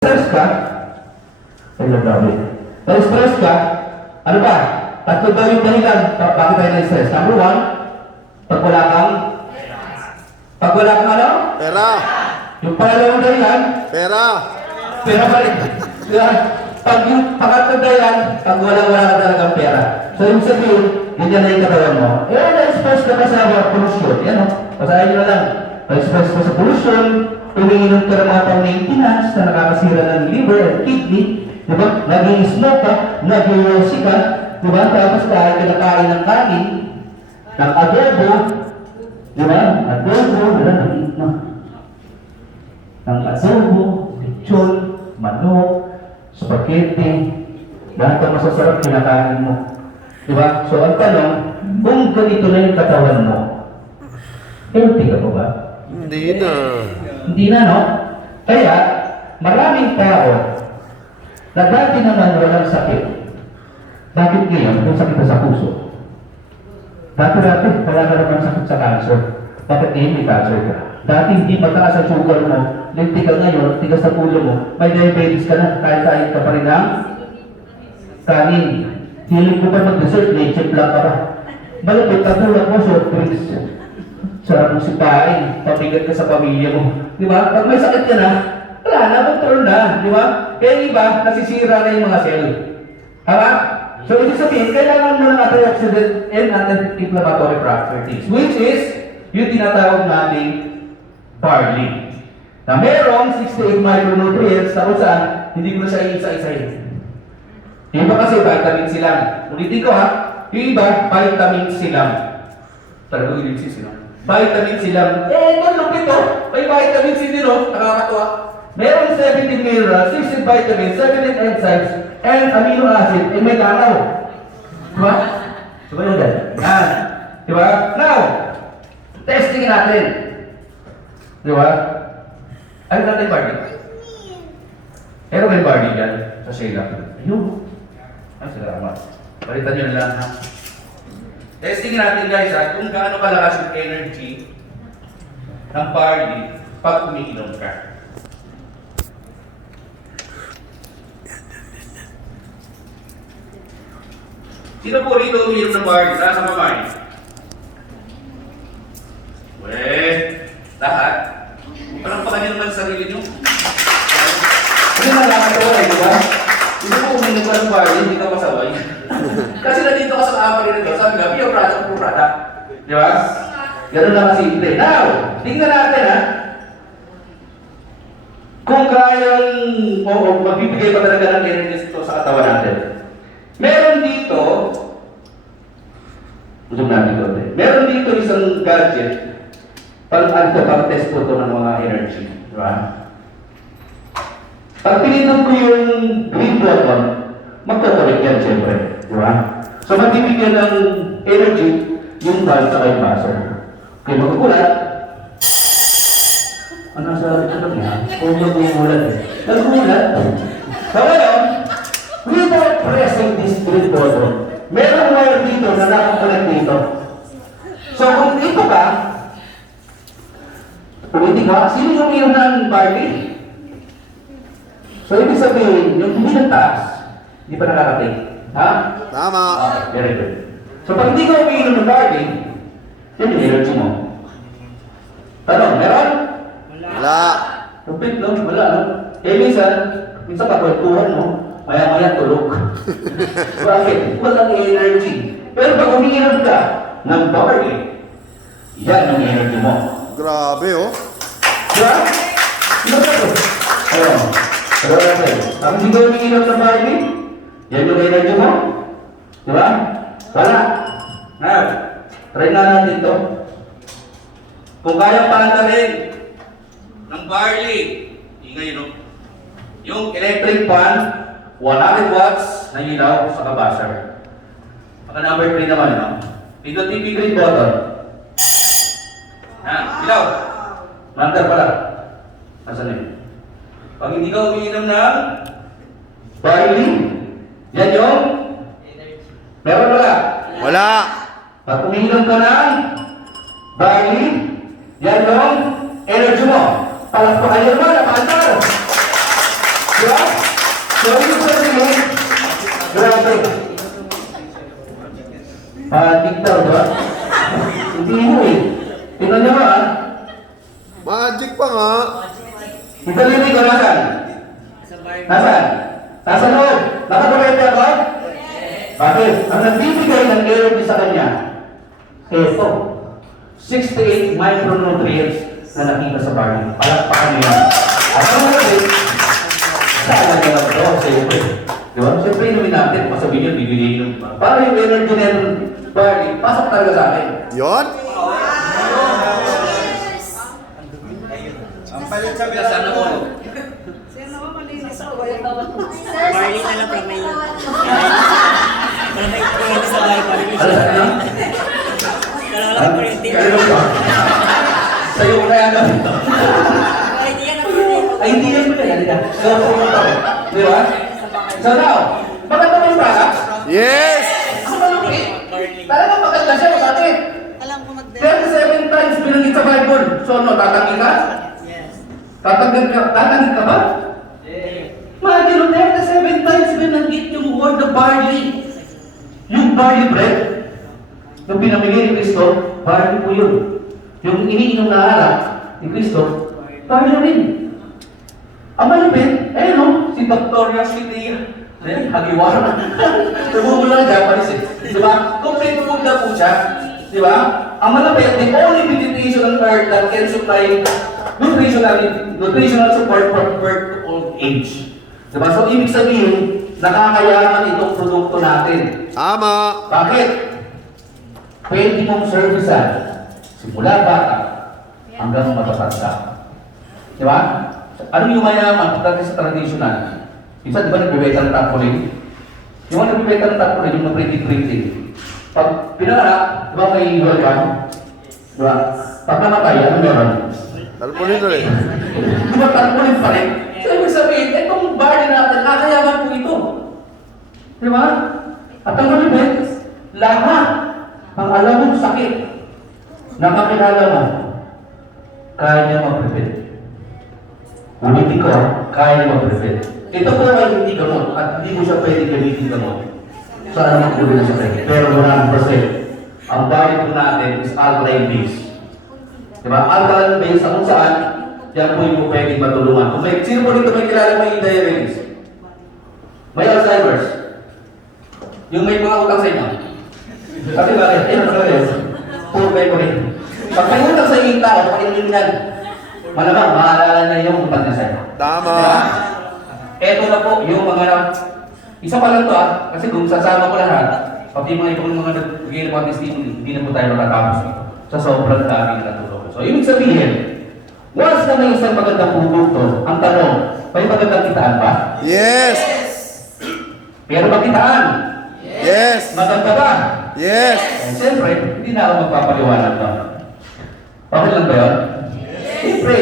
Stress ka? Ay, nagdami. Na-stress ka? Ano ba? Tatlo daw yung dahilan. Bakit tayo na-stress? Number one, pag wala kang ano? Pera. Yung pangalawang dahilan, Pera. pera pa rin. Pag yung pangatlong dahilan, pag wala ka talagang pera. So, yung sabihin, ganyan na yung katawan mo. Na-stress ka pa sa pollution. Yan o. Pasahin nyo na lang. Na-stress ka sa pollution, umiinom ka ng mga pang-maintenance na nakakasira ng liver and kidney. Diba? Naging smoke ka, naging ka, diba? Tapos dahil kinakain ng kanin, ng adobo, diba? Adobo, wala nang na. Ng adobo, lechon, manok, spaghetti, lahat ng masasarap kinakain mo. Diba? So ang tanong, kung ganito na yung katawan mo, healthy ka ba? Hindi na. Hindi na, no? Kaya, maraming tao na dati naman walang sakit. Bakit ngayon? Yung sakit na sa puso. Dati, wala na naman sakit sa cancer. Bakit ngayon may cancer ka? Dati hindi mataas ang sugar mo, linti ka ngayon, tigas sa ulo mo, may diabetes ka na, kahit ka pa rin ng kanin. Hiling mo pa mag-dessert, nature lang ka pa. Malapit, katulad mo, short drinks. Sarap mong sipain, pabigat ka sa pamilya mo. Di ba? Pag may sakit ka na, wala na, control na. Di ba? Kaya iba, nasisira na yung mga cell. Tama? So, ibig sabihin, kailangan mo ng antioxidant and anti-inflammatory properties, which is yung tinatawag nating barley. Na merong 68 micronutrients na kung saan, hindi ko na siya iisa-isahin. Yung iba kasi vitamin silang. Ulitin ko ha, yung iba, vitamin silang. Talagang ilipsis sila. Vitamin silang. Ito, lupit to. May vitamin C din, no? Nakakatuwa. Meron 17 minerals, 16 vitamins, 17 enzymes, and amino acid, and may tanaw. Diba? Diba yun dahil? Yan. Diba? Now, testing natin. Diba? Ano natin barley? Pero may barley dyan sa Sheila. Ayun. Ay, salamat. Balitan nyo na lang, ha? Testing natin guys kung gaano kalakas yung energy ng barley pag umiinom ka. Sino po rito umiinom ng barley? Nasa kamay? Lahat? Parang pakanin naman sa sarili nyo. Kasi nakakatawa eh, di ba? Hindi mo umiinom ka ng barley, hindi ka masaway. Kasi nandito ka sa kapal rin ito, sabi nga, be a product for product. Di ba? Ganun lang kasimple. Now, tingnan natin ha. Kung kayang, magbibigay pa talaga ng energy ito sa katawan natin. Meron dito, usap natin ito. Meron dito isang gadget, pang test po ito ng mga energy. Di ba? Pag pinindot ko yung green button, magkakalit yan siyempre. Di ba? So, magbibigyan ng energy yung valve sa yung buzzer. Okay, magkukulat. Ano sa likod niya? Kung magkukulat eh. Nagkukulat. So, ngayon, without pressing this green button, merong wire dito na nakakulat dito. So, kung dito ka, ulitin ka, sino yung uminom ng barley? So, ibig sabihin, yung hindi ng taas, hindi pa nakakating. Ha? Tama. Very good. So, pag hindi ka umiinom ng barley, yun yung energy mo. Tanong, meron? Wala. Lupit lang, wala. No? Eh, minsan kakwentuhan mo, maya-maya tulog. Bakit? Walang energy. Pero pag umiinom ka ng barley, yan yung energy mo. Grabe, oh. Diba? Diba ito? Ayun. Pero natin, pag hindi ka umiinom ng barley, yan yung energy mo. Diba? Wala. Now, try na natin ito. Kung kaya paantarin ng barley, ingay no? Yung electric fan, 100 watts na ilaw sa kabasar. Maka number 3 naman, no? Pindot TV green button. Yan, ilaw. Number pala. Asan yun? Pag hindi ka umiinom ng barley, yan yung meron wala? Wala. Pag umiinom ka ng barley, yan yung energy mo. Palakpakan nyo naman, napandar. Diba? So, ibig sabihin, grabe. Magic daw, diba? Hindi mo eh. Tingnan niyo ba, ah? Magic pa nga. Ito linig ko nasan? Nasaan? Nasa loob. Nakakurente ako? Bakit? Ang nagbibigay ng energy sa kanya, ito. 68 micronutrients na nakita sa barley. Palakpakan niyo yan. At ang mga rin, saan naman ito? Siyempre. Di ba? Siyempre, inumin natin. Masabihin niyo, bibigay niyo. Para yung energy na yung barley, pasok talaga sa akin. Yon? Ang palit sa mga sana mo. Barley na lang para may kuryente sa bahay pa rin. Ano sa akin? Dalawa lang kuryente. Kaya ba? Sa'yo ko kaya kami. Hindi yan ang kuryente. Ay, hindi yan ba yan? So, di ba? So now, maganda ba yung product? Yes! Ang malupit. Talagang maganda siya, bakit? Alam ko 37 times binanggit sa Bible. So ano, tatanggi ka? Yes. Tatanggi ka ba? Imagine, 37 times binanggit yung word of barley. Yung barley bread, yung pinamigay ni Kristo, barley po yun. Yung iniinom na alak ni Kristo, barley rin. Ang malupit, eh no, si Victoria City, hagiwara. Nabubula ng Japanese eh. Diba? Complete food na po siya. Diba? Ang malapit, the only vegetation on earth that can supply nutritional support from birth to old age. Diba? So, ibig sabihin, nakakayaman itong produkto natin. Tama. Bakit? Pwede mong servisan simula bata hanggang matatanda. Diba? Anong yumayaman dati sa traditional? Minsan, di ba nagbibenta ng tarpaulin? Yung mga nagbibenta ng tarpaulin, yung na-printing. Pag pinanganak, di ba may welcome? Di ba? Pag namatay, ano meron? Talpunin ulit. Di ba tarpaulin pa rin? So, ibig sabihin, itong barley natin, kakayaman po ito. Di ba? At ang malibit, lahat ang alam mong sakit na kakilala mo, kaya niya mag-prevent. Ulitin ko, kaya niya mag-prevent. Ito po ay hindi gamot at hindi mo siya pwede gamitin gamot. Sa anong kulay na sakit. Pero 100%. Ang body po natin is alkaline base. Diba? Alkaline base sa kung saan, yan po yung pwede matulungan. Kung may, sino po dito may kilala may diabetes? May Alzheimer's? Yung may mga utang sa inyo? Kasi bakit? Ayun ang kaya. Poor memory. Pag may utang sa inyo yung tao, pakinig yan. Malamang, maalala na yung utang niya sa'yo. Tama. Diba? Eto na po yung mga isa pa lang to kasi kung sasama ko lahat, pati mga ibang mga nagbigay ng mga testimony, hindi na po tayo nakatapos dito. Sa sobrang dami na natulog. So, ibig sabihin, once na may isang magandang produkto, ang tanong, may magandang kitaan ba? Yes! Pero magkitaan? Yes! Maganda ba? Yes! Eh, siyempre, hindi na ako magpapaliwanag ba? Okay lang ba yun? Siyempre,